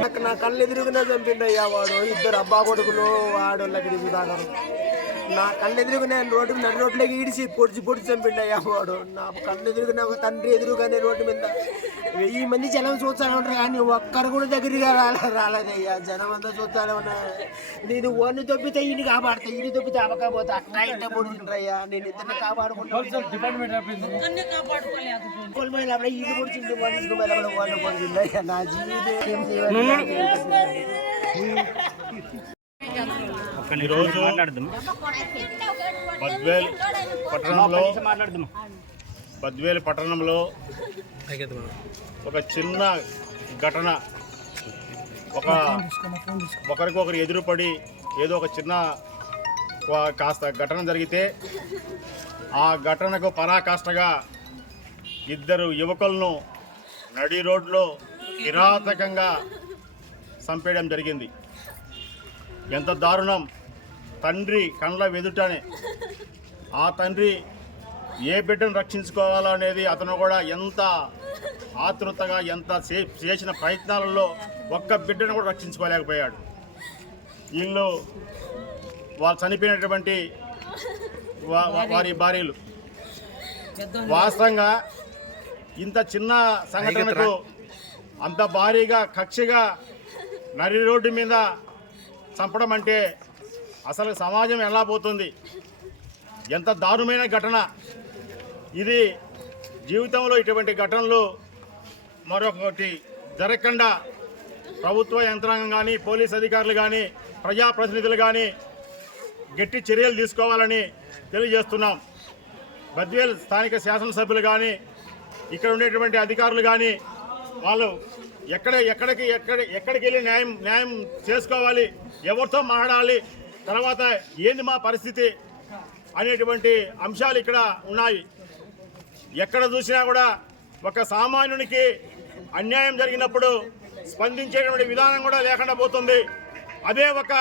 నాకు నా కళ్ళు ఎదురుగునే చంపిండయ్యా వాడు. ఇద్దరు అబ్బా కొడుకులు వాడోళ్ళకి తిరుగుతాగారు నా కళ్ళు ఎదురుగునే రోడ్డు నడు రోడ్లోకి ఈడిచి పొడిచి పొడిచి చంపిండయ్యా వాడు. నా కళ్ళు ఎదురుగునే ఒక తండ్రి ఎదురుగానే రోడ్డు మీద వెయ్యి మంది జనం చూస్తానే ఉంటారు కానీ ఒక్కరు కూడా దగ్గరగా రాలే రాలేదయ్యా. జనం అంతా చూస్తానే ఉన్నారు. నేను ఓన్ని దొబ్బితే ఈయన కాపాడుతా ఈయన దొబ్బితే అవ్వకపోతే అట్లా ఇంట పొడుచుంటారయ్యా నేను ఇద్దరిని కాపాడుకుంటాను ఈయన పొడిచింది వాళ్ళు వాళ్ళు పొడిచిందయ్యా నా జీవితం చేయాలి ఈరోజు బద్వేల్ పట్టణంలో బద్వేల్ పట్టణంలో ఒక చిన్న ఘటన. ఒక ఒకరికొకరు ఎదురుపడి ఏదో ఒక చిన్న కాస్త ఘటన జరిగితే ఆ ఘటనకు పరాకాష్ఠగా ఇద్దరు యువకులను నడి రోడ్లో కిరాతకంగా చంపేయడం జరిగింది. ఎంత దారుణం! తండ్రి కండ్ల వెదుటనే. ఆ తండ్రి ఏ బిడ్డను రక్షించుకోవాలనేది అతను కూడా ఎంత ఆతృతగా ఎంత చేసిన ప్రయత్నాలలో ఒక్క బిడ్డను కూడా రక్షించుకోలేకపోయాడు. వీళ్ళు వాళ్ళు చనిపోయినటువంటి వారి భార్యలు. వాస్తవంగా ఇంత చిన్న సంఘటనకు అంత భారీగా కక్షగా నరి రోడ్డు మీద చంపడం అంటే అసలు సమాజం ఎలా పోతుంది? ఎంత దారుణమైన ఘటన. ఇది జీవితంలో ఇటువంటి ఘటనలు మరొకటి జరగకుండా ప్రభుత్వ యంత్రాంగం కానీ పోలీస్ అధికారులు కానీ ప్రజాప్రతినిధులు కానీ గట్టి చర్యలు తీసుకోవాలని తెలియజేస్తున్నాం. బద్వేల్ స్థానిక శాసనసభ్యులు కానీ ఇక్కడ ఉండేటువంటి అధికారులు కానీ వాళ్ళు ఎక్కడ ఎక్కడికి ఎక్కడ ఎక్కడికి వెళ్ళి న్యాయం న్యాయం చేసుకోవాలి ఎవరితో మాట్లాడాలి తర్వాత ఏంది మా పరిస్థితి అనేటువంటి అంశాలు ఇక్కడ ఉన్నాయి. ఎక్కడ చూసినా కూడా ఒక సామాన్యునికి అన్యాయం జరిగినప్పుడు స్పందించేటువంటి విధానం కూడా లేకుండా పోతుంది. అదే ఒక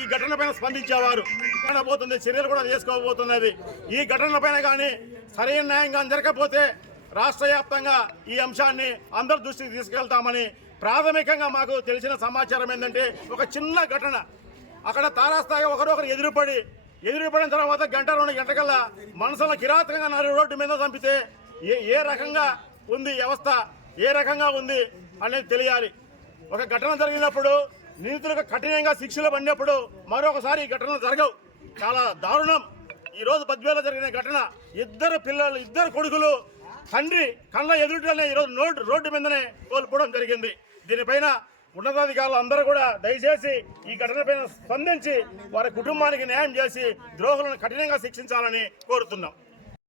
ఈ ఘటనపైన స్పందించేవారు లేకుండా పోతుంది చర్యలు కూడా చేసుకోబోతున్నది ఈ ఘటనల పైన కానీ సరైన న్యాయంగా జరగకపోతే రాష్ట్ర వ్యాప్తంగా ఈ అంశాన్ని అందరి దృష్టికి తీసుకెళ్తామని ప్రాథమికంగా మాకు తెలిసిన సమాచారం ఏంటంటే ఒక చిన్న ఘటన అక్కడ తారాస్థాయి ఒకరొకరు ఎదురుపడి ఎదురుపడిన తర్వాత గంట రెండు గంటకల్లా మనసులో కిరాతకంగా నరి రోడ్డు మీద చంపితే ఏ ఏ రకంగా ఉంది వ్యవస్థ ఏ రకంగా ఉంది అనేది తెలియాలి. ఒక ఘటన జరిగినప్పుడు నిందితులకు కఠినంగా శిక్షలు పడినప్పుడు మరొకసారి ఈ ఘటనలు జరగవు. చాలా దారుణం. ఈరోజు రోజు జరిగిన ఘటన ఇద్దరు పిల్లలు ఇద్దరు కొడుకులు తండ్రి కళ్ళ ఎదురుటనే ఈరోజు రోడ్డు రోడ్డు మీదనే కోల్పోవడం జరిగింది. దీనిపైన ఉన్నతాధికారులు అందరూ కూడా దయచేసి ఈ ఘటనపైన స్పందించి వారి కుటుంబానికి న్యాయం చేసి ద్రోహులను కఠినంగా శిక్షించాలని కోరుతున్నాం.